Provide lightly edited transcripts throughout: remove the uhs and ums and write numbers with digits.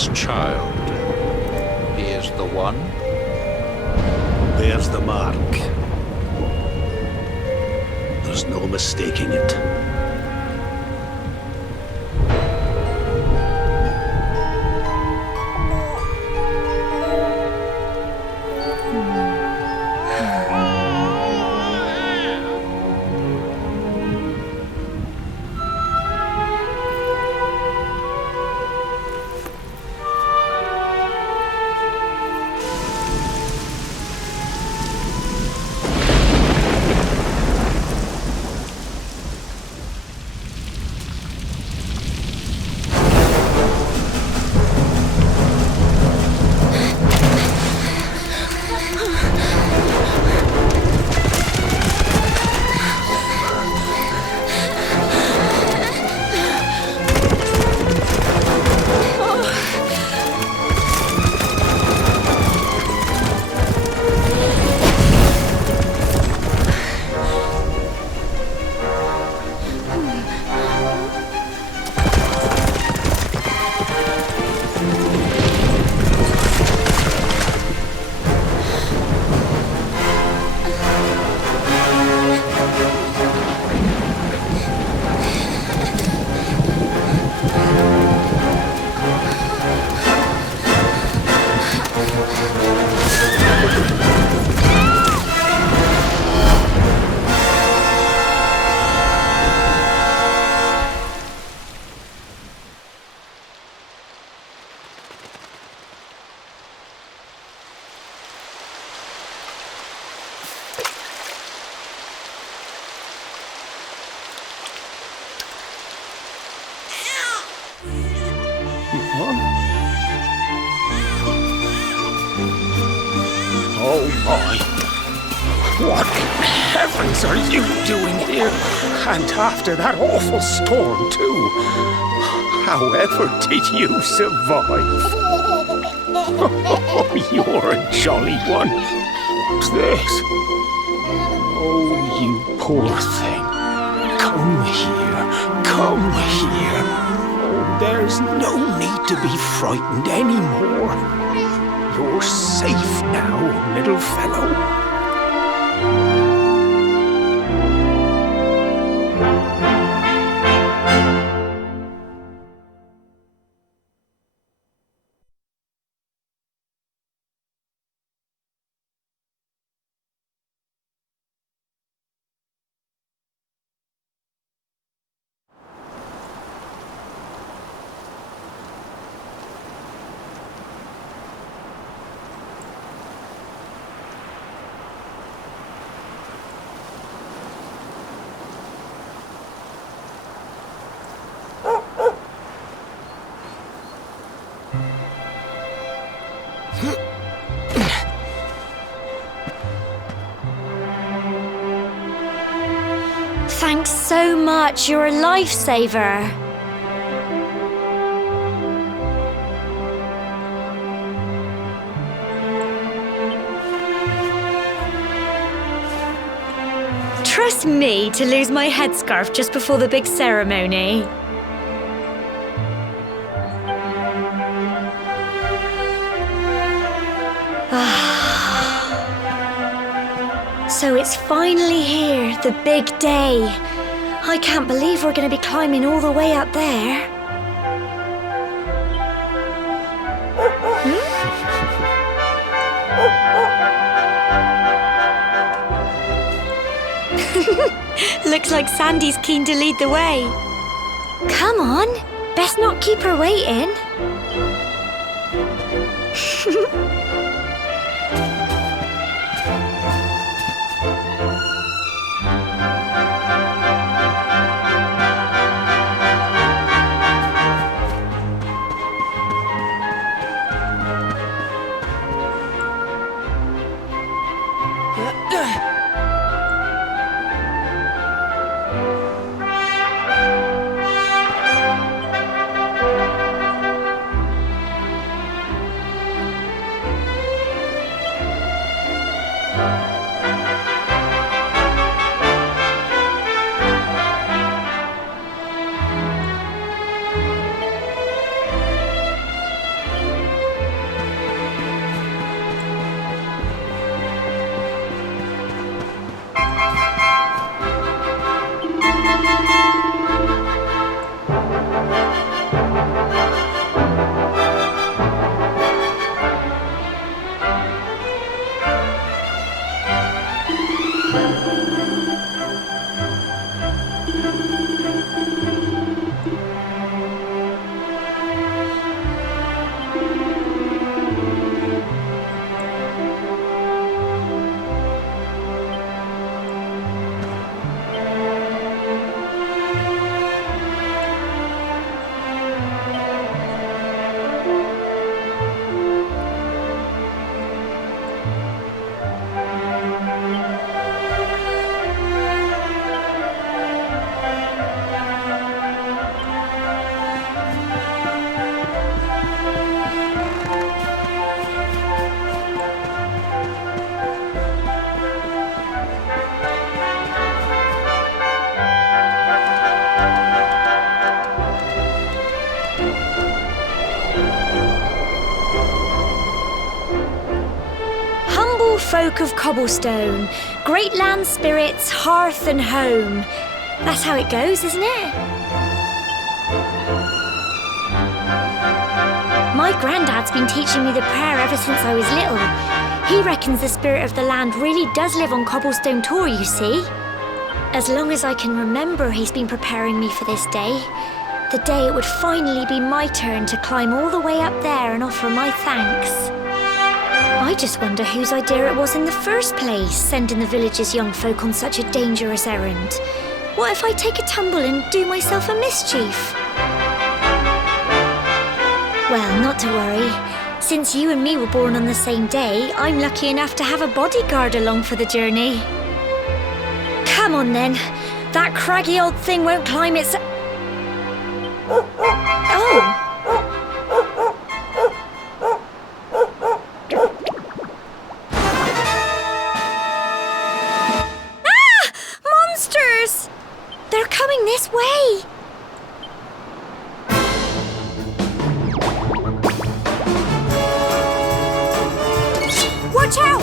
this child. He is the one? There's the mark. There's no mistaking it. Oh my! What in heavens are you doing here? And after that awful storm, too. However did you survive? Oh, you're a jolly one. What's this? Oh, you poor thing. Come here. Come here. Oh, there's no need to be frightened anymore. You're safe now, little fellow. Thanks so much, you're a lifesaver. Trust me to lose my headscarf just before the big ceremony. So it's finally here, the big day. I can't believe we're going to be climbing all the way up there. Looks like Sandy's keen to lead the way. Come on, best not keep her waiting. folk of cobblestone, great land spirits, hearth and home. That's how it goes, isn't it? My granddad's been teaching me the prayer ever since I was little. He reckons the spirit of the land really does live on Cobblestone Tor, you see. As long as I can remember, he's been preparing me for this day. The day it would finally be my turn to climb all the way up there and offer my thanks. I just wonder whose idea it was in the first place, sending the village's young folk on such a dangerous errand. What if I take a tumble and do myself a mischief? Well, not to worry. Since you and me were born on the same day, I'm lucky enough to have a bodyguard along for the journey. Come on then. That craggy old thing won't climb its... Oh! Ah! Monsters! They're coming this way! Watch out!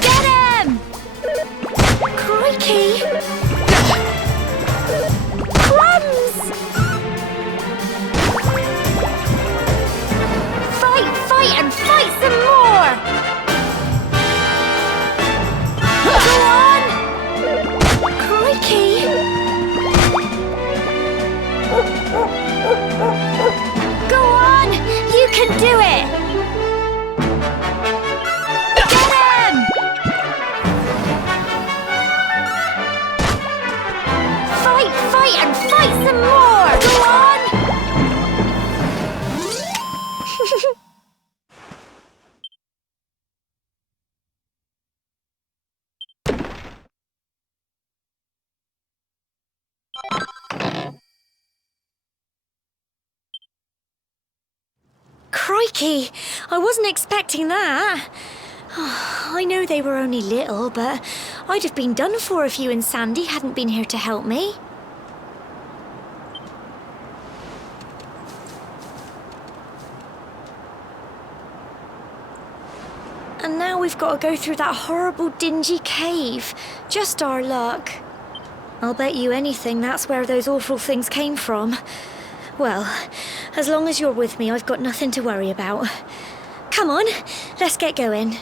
Get him! Crikey! Crumbs! Fight, and fight some more! Go on! Crikey! Go on! You can do it! Get him! Fight, and fight some more! Go on! Crikey! I wasn't expecting that. I know they were only little, but I'd have been done for if you and Sandy hadn't been here to help me. And now we've got to go through that horrible, dingy cave. Just our luck. I'll bet you anything that's where those awful things came from. Well, as long as you're with me, I've got nothing to worry about. Come on, let's get going.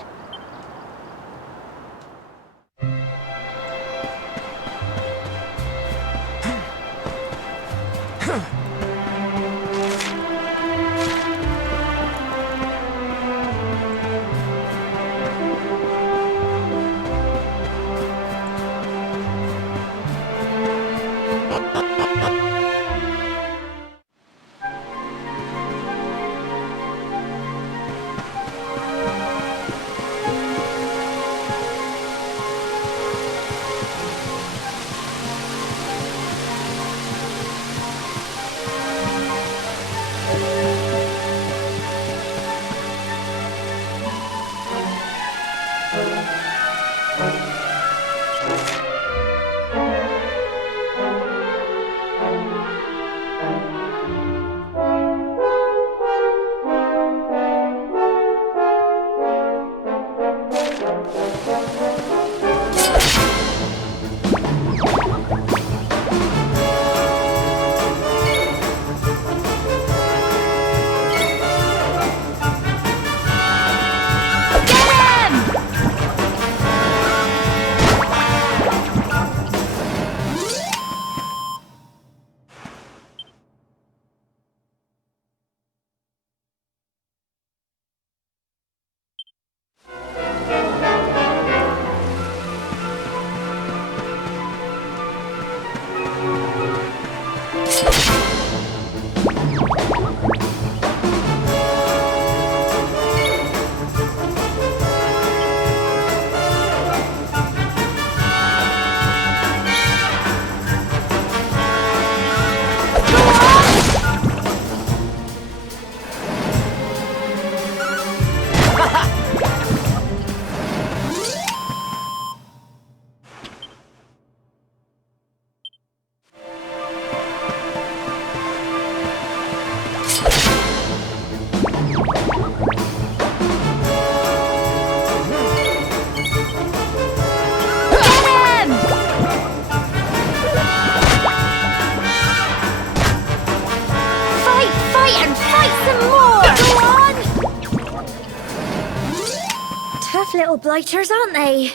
Tough little blighters, aren't they?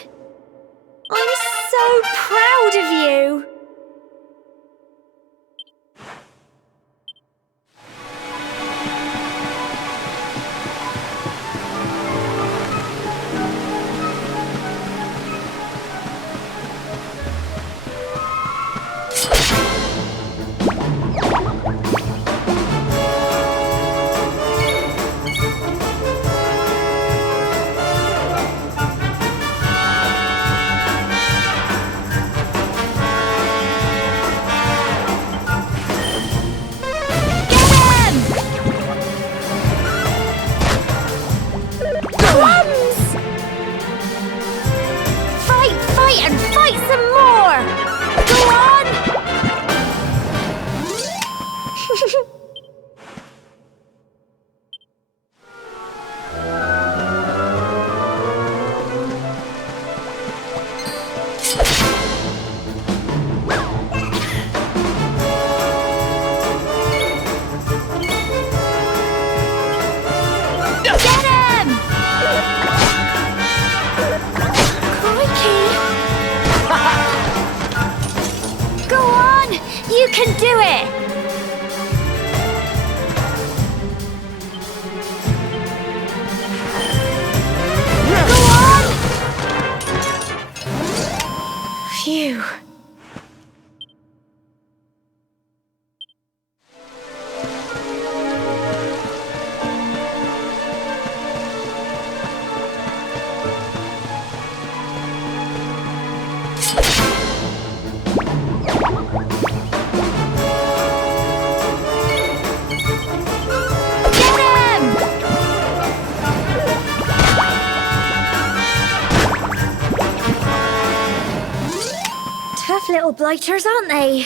I'm so proud of you! You can do it! Go on! Phew. Tough little blighters, aren't they?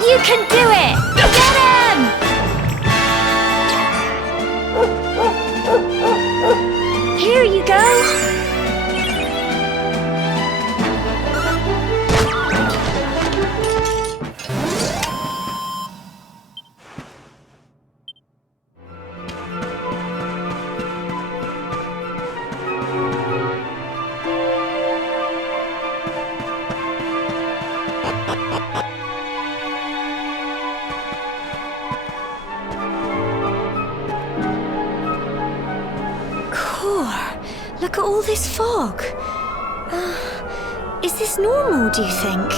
You can do it! Get him! Here you go! Look at all this fog. Is this normal, do you think?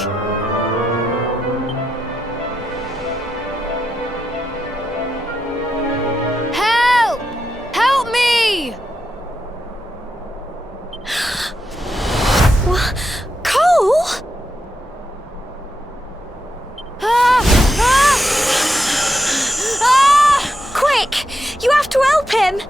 Help! Help me! What? Cole? Quick! You have to help him!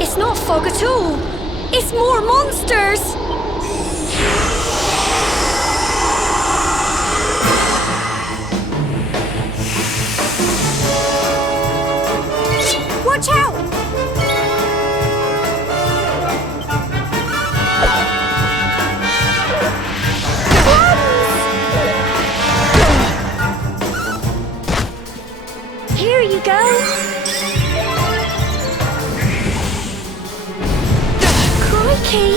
It's not fog at all. It's more monsters. Watch out! Here you go. Crikey!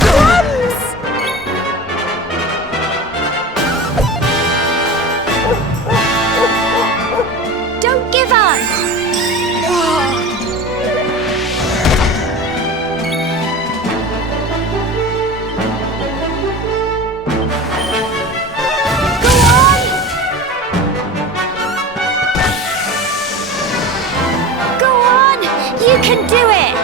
Crumbs! Don't give up! Go on! Go on! You can do it!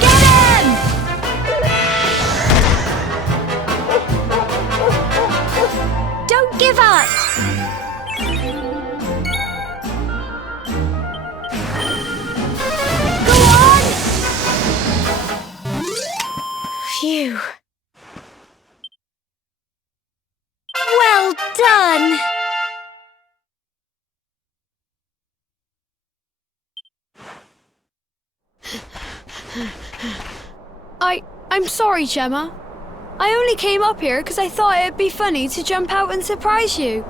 Get him! Don't give up! Go on! Phew. Well done! I'm sorry, Gemma. I only came up here because I thought it'd be funny to jump out and surprise you.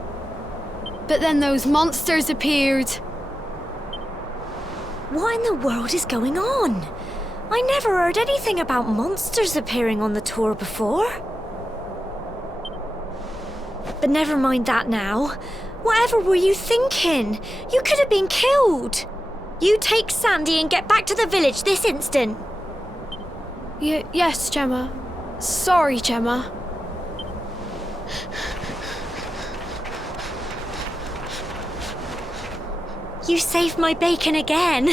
But then those monsters appeared. What in the world is going on? I never heard anything about monsters appearing on the tour before. But never mind that now. Whatever were you thinking? You could have been killed. You take Sandy and get back to the village this instant. Yes, Gemma. Sorry, Gemma. You saved my bacon again.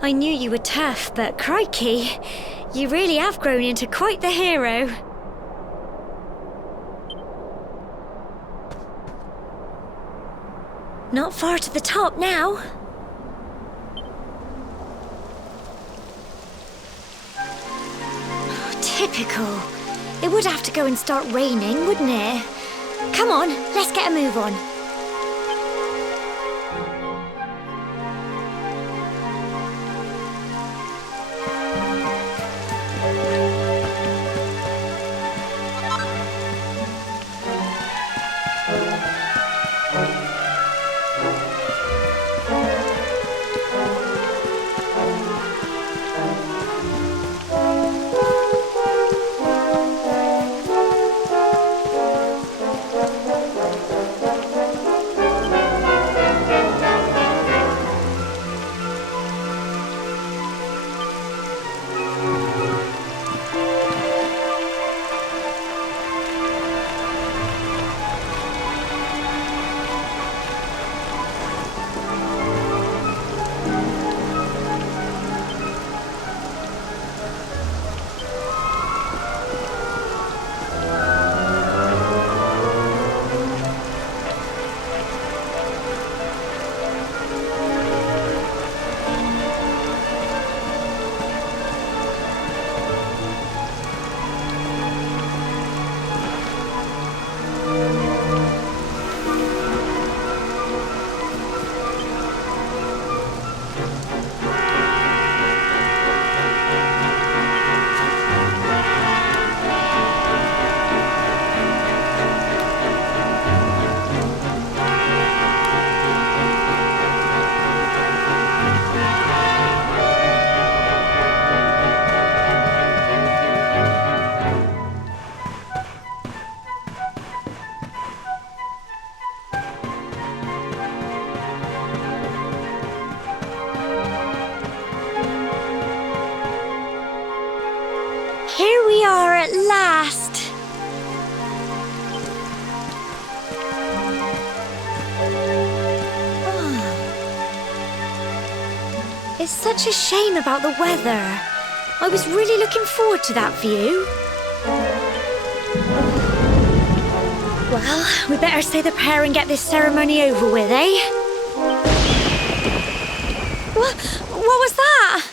I knew you were tough, but crikey, you really have grown into quite the hero. Not far to the top now. Typical. It would have to go and start raining, wouldn't it? Come on, let's get a move on. Here we are at last. It's such a shame about the weather. I was really looking forward to that view. Well, we better say the prayer and get this ceremony over with, eh? What was that?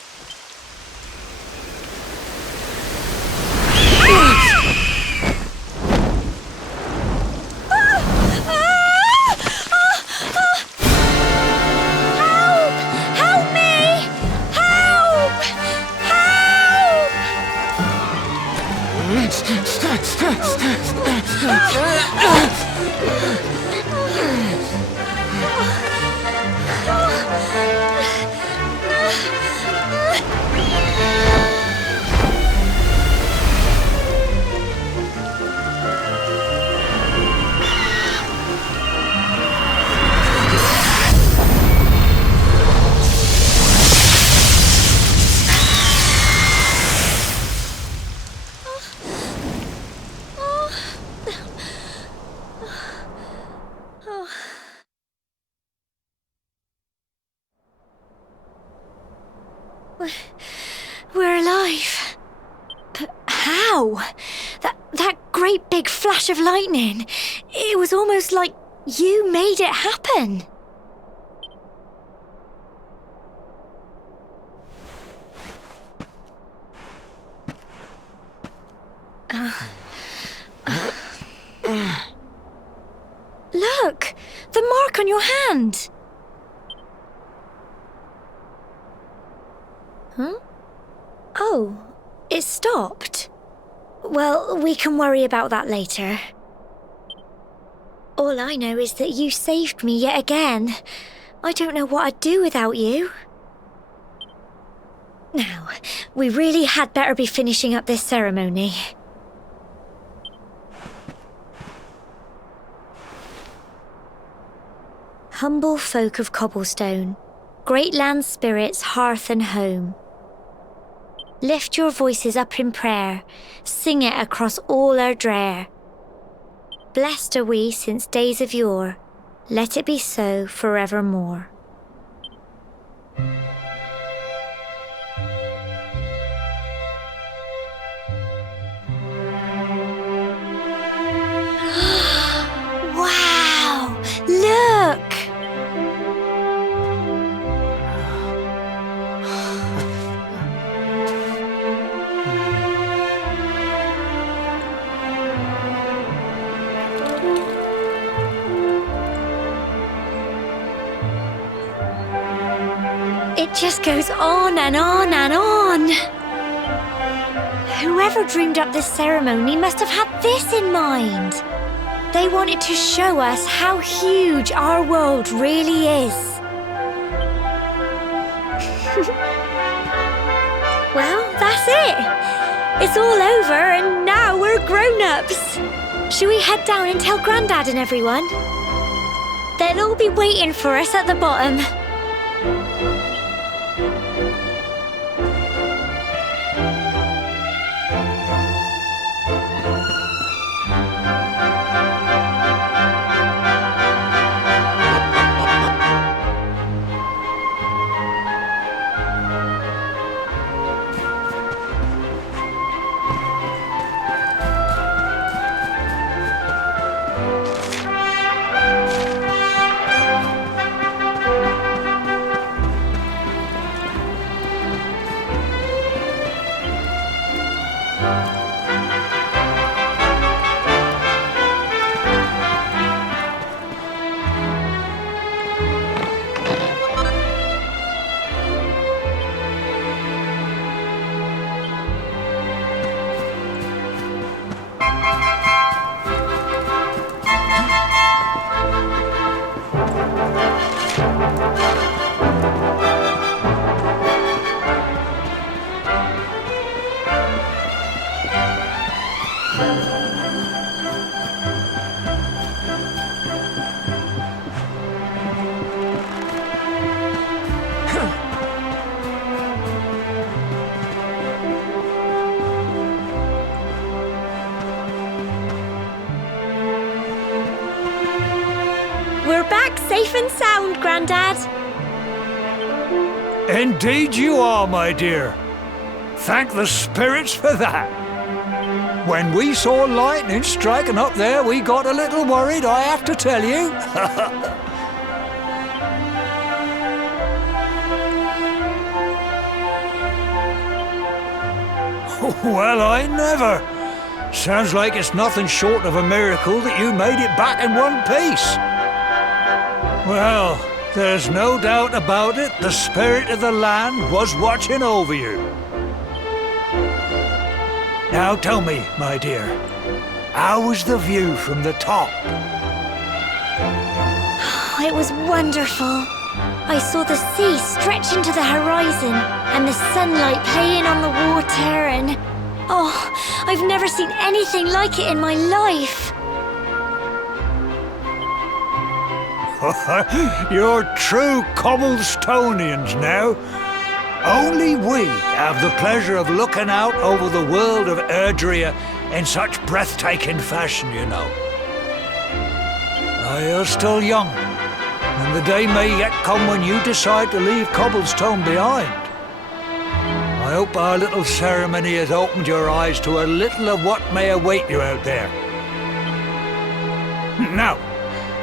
We're alive. But how? That great big flash of lightning. It was almost like you made it happen. Look! The mark on your hand! Huh? Oh, it stopped. Well, we can worry about that later. All I know is that you saved me yet again. I don't know what I'd do without you. Now, we really had better be finishing up this ceremony. Humble folk of cobblestone, great land spirits, hearth and home. Lift your voices up in prayer, sing it across all our drear. Blessed are we since days of yore, let it be so forevermore. Wow! Look! It just goes on and on and on. Whoever dreamed up this ceremony must have had this in mind. They wanted to show us how huge our world really is. Well, that's it. It's all over and now we're grown-ups. Shall we head down and tell Grandad and everyone? They'll all be waiting for us at the bottom. We're back safe and sound, Grandad. Indeed you are, my dear. thank the spirits for that. When we saw lightning striking up there, we got a little worried, I have to tell you. Well, I never. Sounds like it's nothing short of a miracle that you made it back in one piece. Well, there's no doubt about it, the spirit of the land was watching over you. Now tell me, my dear, how was the view from the top? It was wonderful. I saw the sea stretch into the horizon and the sunlight playing on the water and... Oh, I've never seen anything like it in my life. You're true Cobblestonians now. Only we have the pleasure of looking out over the world of Erdrea in such breathtaking fashion, you know. You're still young, and the day may yet come when you decide to leave Cobblestone behind. I hope our little ceremony has opened your eyes to a little of what may await you out there. Now,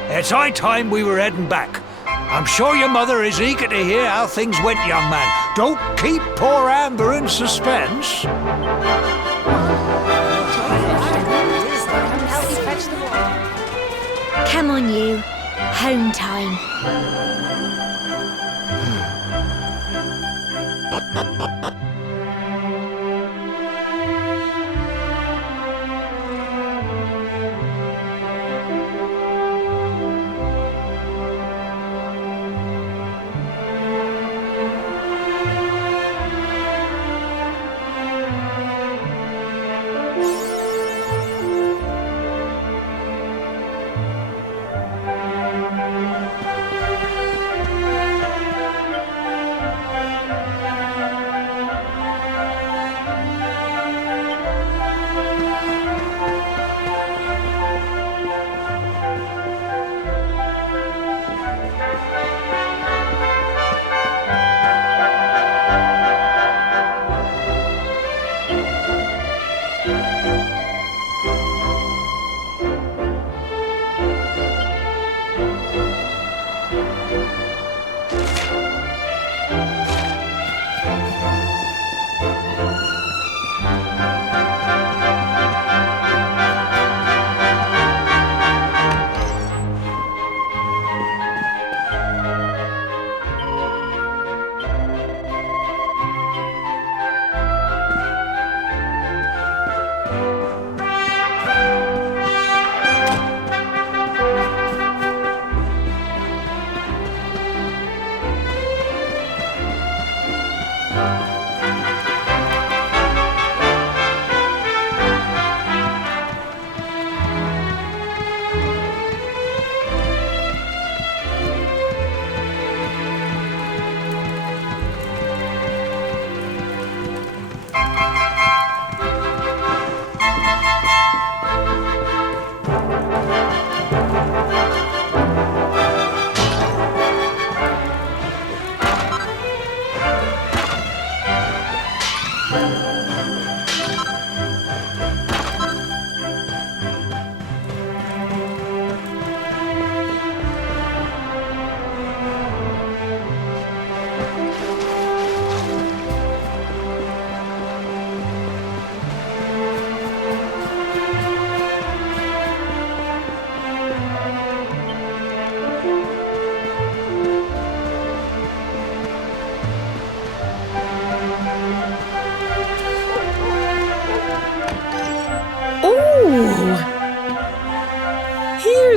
it's high time we were heading back. I'm sure your mother is eager to hear how things went, young man. Don't keep poor Amber in suspense. Come on, you. Home time.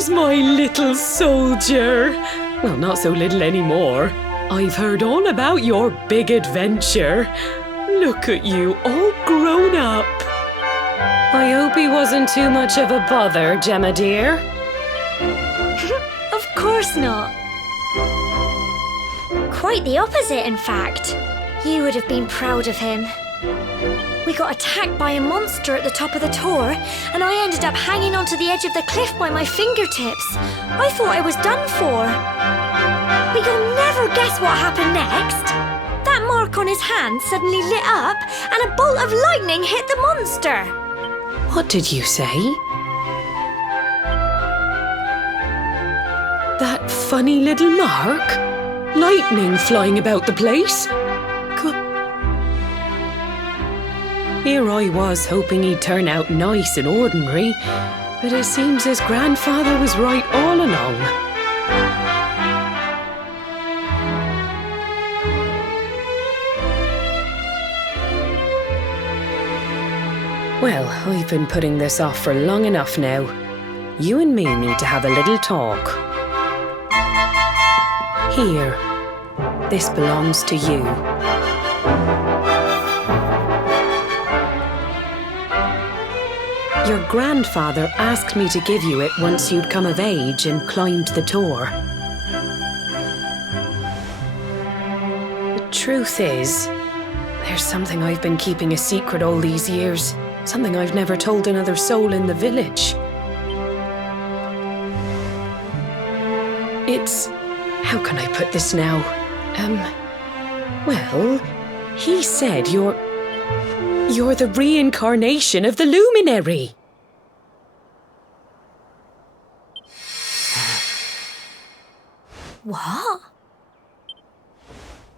My little soldier. Well, not so little anymore. I've heard all about your big adventure. Look at you, all grown up. I hope he wasn't too much of a bother, Gemma dear. Of course not. Quite the opposite, in fact. You would have been proud of him. We got attacked by a monster at the top of the Tor, and I ended up hanging onto the edge of the cliff by my fingertips. I thought I was done for. But you'll never guess what happened next. That mark on his hand suddenly lit up and a bolt of lightning hit the monster. What did you say? That funny little mark? Lightning flying about the place? Here I was hoping he'd turn out nice and ordinary, but it seems his grandfather was right all along. Well, I've been putting this off for long enough now. You and me need to have a little talk. Here, this belongs to you. Your grandfather asked me to give you it once you'd come of age and climbed the Tor. The truth is, there's something I've been keeping a secret all these years. Something I've never told another soul in the village. It's... how can I put this now? Well, he said you're the reincarnation of the luminary. What?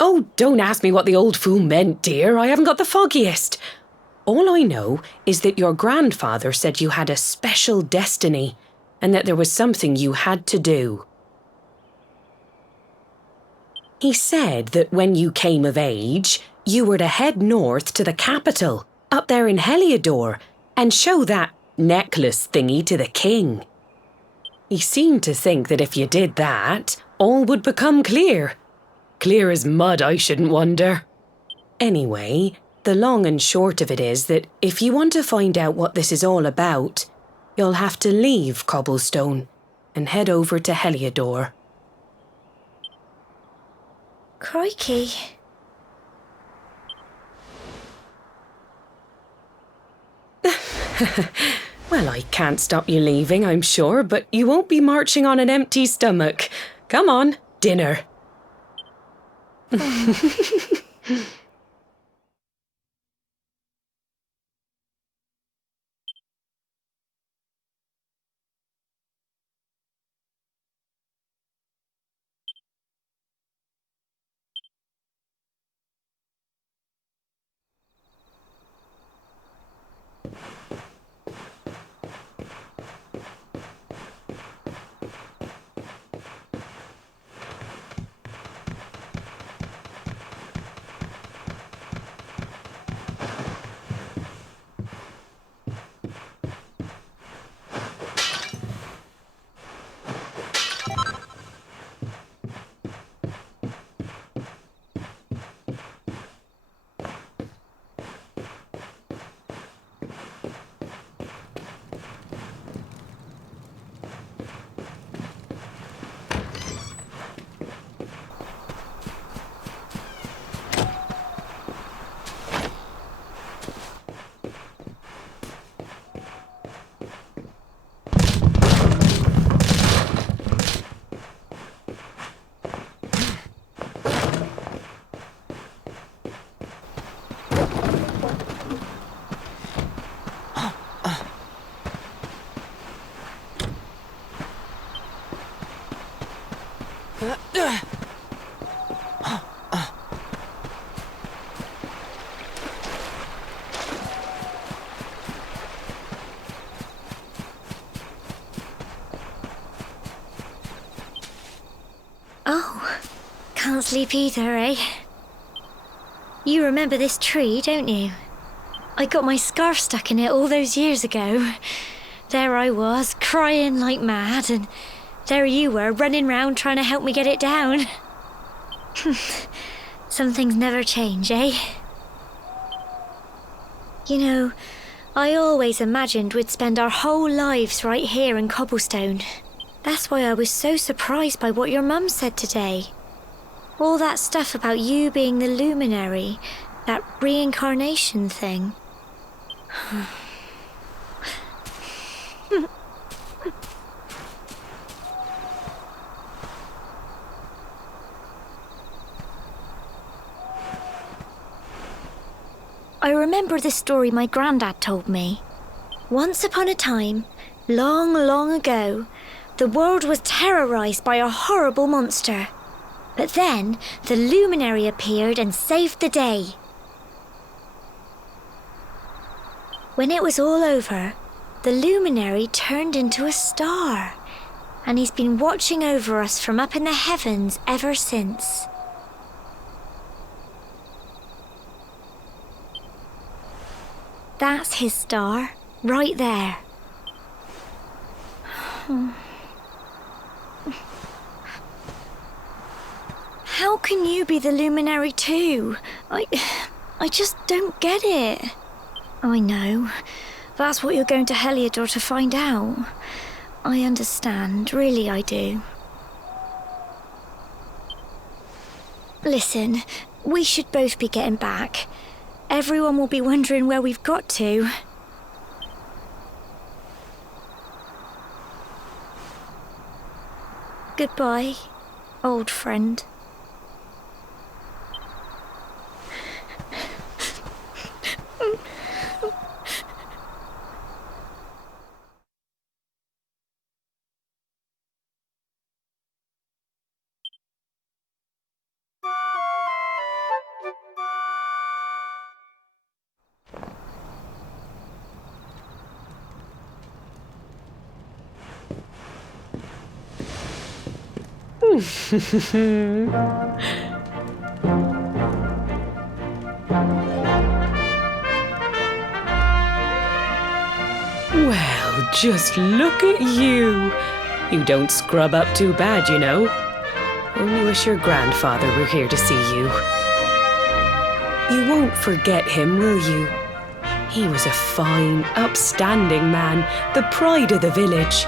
Oh, don't ask me what the old fool meant, dear. I haven't got the foggiest. All I know is that your grandfather said you had a special destiny and that there was something you had to do. He said that when you came of age, you were to head north to the capital, up there in Heliodor, and show that necklace thingy to the king. He seemed to think that if you did that, all would become clear. Clear as mud, I shouldn't wonder. Anyway, the long and short of it is that if you want to find out what this is all about, you'll have to leave Cobblestone and head over to Heliodor. Crikey. Well, I can't stop you leaving, I'm sure, but you won't be marching on an empty stomach. Come on, dinner. Oh, can't sleep either, eh? You remember this tree, don't you? I got my scarf stuck in it all those years ago. There I was, crying like mad, and there you were, running round trying to help me get it down. Some things never change, eh? You know, I always imagined we'd spend our whole lives right here in Cobblestone. That's why I was so surprised by what your mum said today. All that stuff about you being the luminary, that reincarnation thing. I remember the story my granddad told me. Once upon a time, long, long ago, the world was terrorized by a horrible monster. But then, the luminary appeared and saved the day. When it was all over, the luminary turned into a star. And he's been watching over us from up in the heavens ever since. That's his star, right there. How can you be the luminary too? I just don't get it. I know. That's what you're going to Heliodor to find out. I understand, really I do. Listen, we should both be getting back. Everyone will be wondering where we've got to. Goodbye, old friend. Well, just look at you. You don't scrub up too bad, you know. Only wish your grandfather were here to see you. You won't forget him, will you? He was a fine, upstanding man, the pride of the village.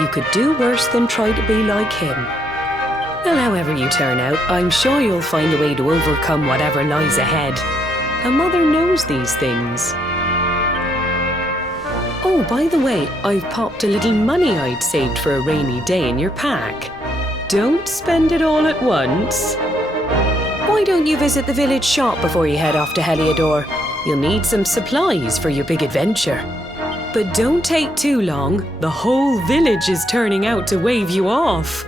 You could do worse than try to be like him. Well, however you turn out, I'm sure you'll find a way to overcome whatever lies ahead. A mother knows these things. Oh, by the way, I've popped a little money I'd saved for a rainy day in your pack. Don't spend it all at once. Why don't you visit the village shop before you head off to Heliodor? You'll need some supplies for your big adventure. But don't take too long. The whole village is turning out to wave you off.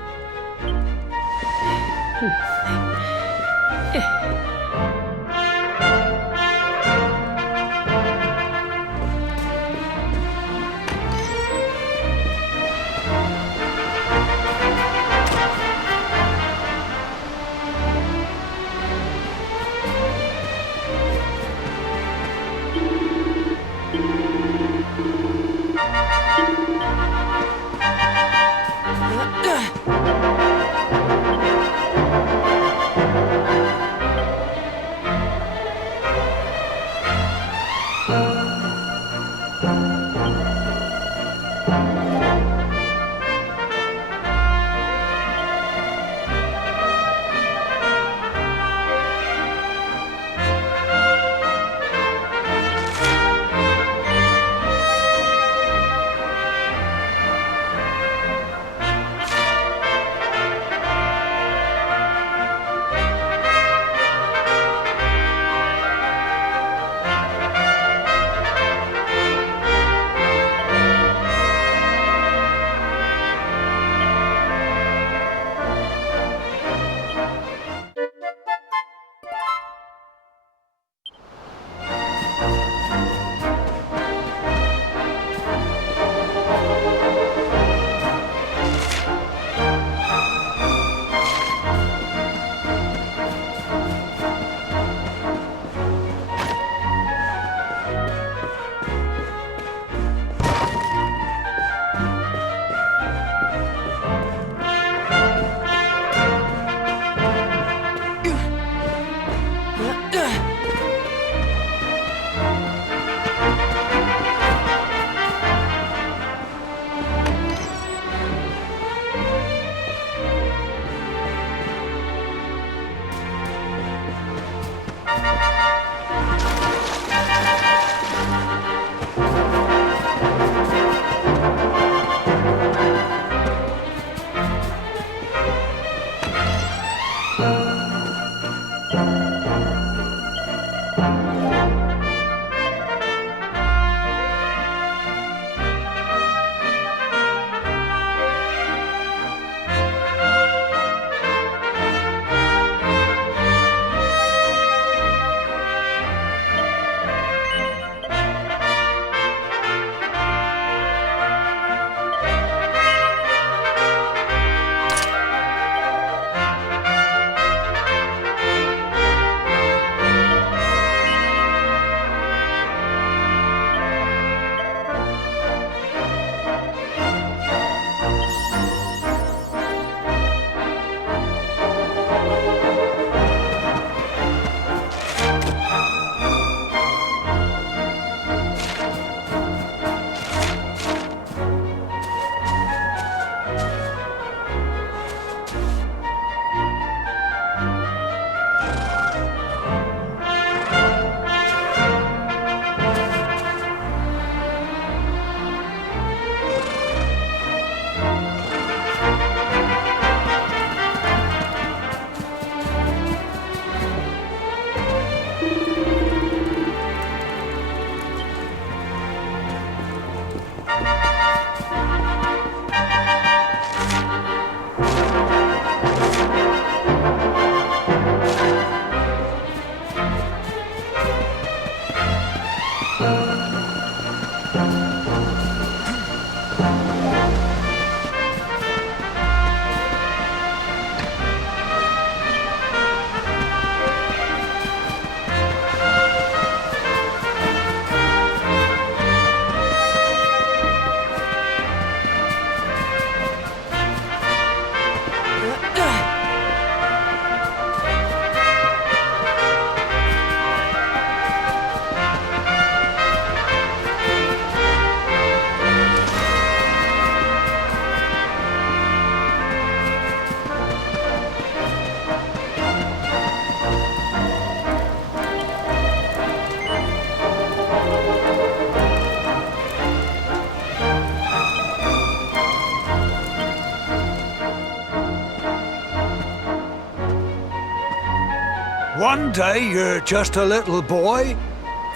One day you're just a little boy,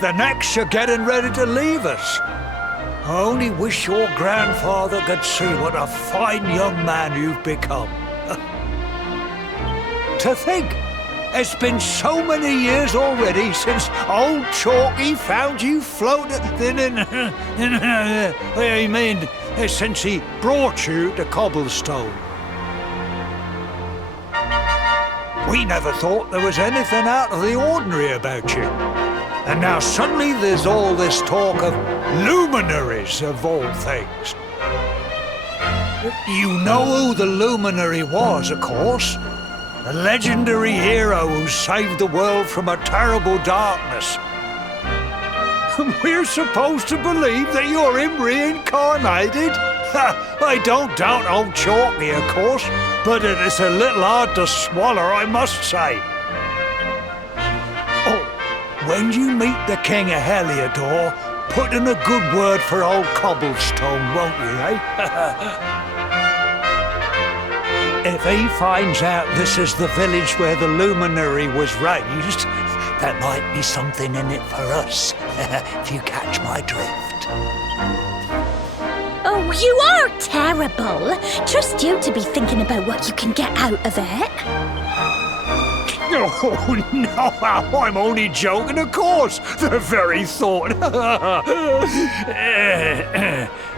the next you're getting ready to leave us. I only wish your grandfather could see what a fine young man you've become. To think, it's been so many years already since old Chalky found you floating since he brought you to Cobblestone. We never thought there was anything out of the ordinary about you. And now suddenly there's all this talk of luminaries of all things. You know who the luminary was, of course. A legendary hero who saved the world from a terrible darkness. We're supposed to believe that you're him reincarnated? I don't doubt old Chalky, of course, but it is a little hard to swallow, I must say. Oh, when you meet the King of Heliodor, put in a good word for old Cobblestone, won't you, eh? If he finds out this is the village where the luminary was raised, there might be something in it for us, if you catch my drift. Oh, you are terrible. Trust you to be thinking about what you can get out of it. Oh, no, I'm only joking, of course. The very thought.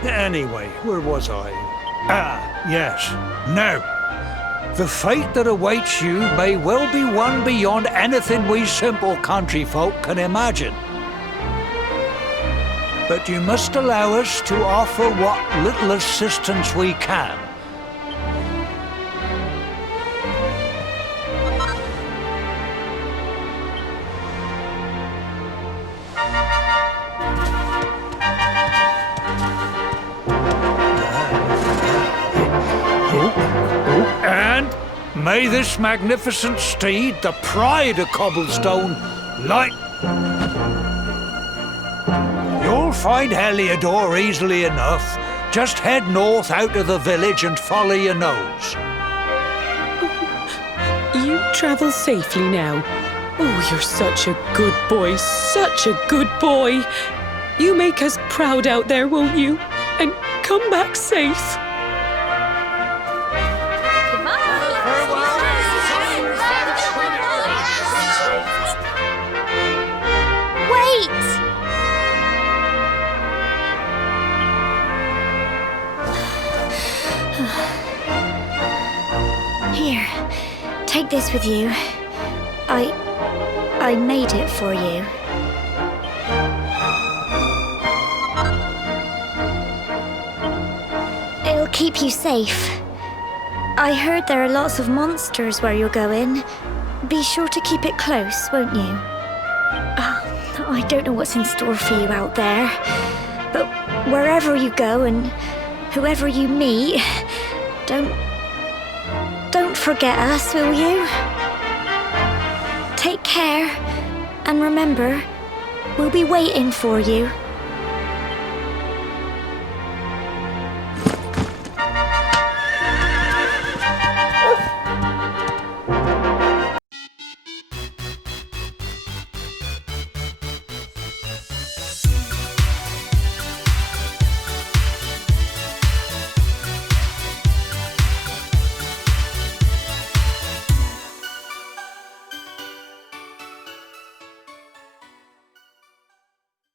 Anyway, where was I? Yes. Now, the fate that awaits you may well be one beyond anything we simple country folk can imagine. But you must allow us to offer what little assistance we can. And may this magnificent steed, the pride of Cobblestone, light... You'll find Heliodor easily enough. Just head north out of the village and follow your nose. You travel safely now. Oh, you're such a good boy, such a good boy. You make us proud out there, won't you? And come back safe. Here, take this with you. I made it for you. It'll keep you safe. I heard there are lots of monsters where you're going. Be sure to keep it close, won't you? I don't know what's in store for you out there, but wherever you go and whoever you meet, don't forget us, will you? Take care, and remember, we'll be waiting for you.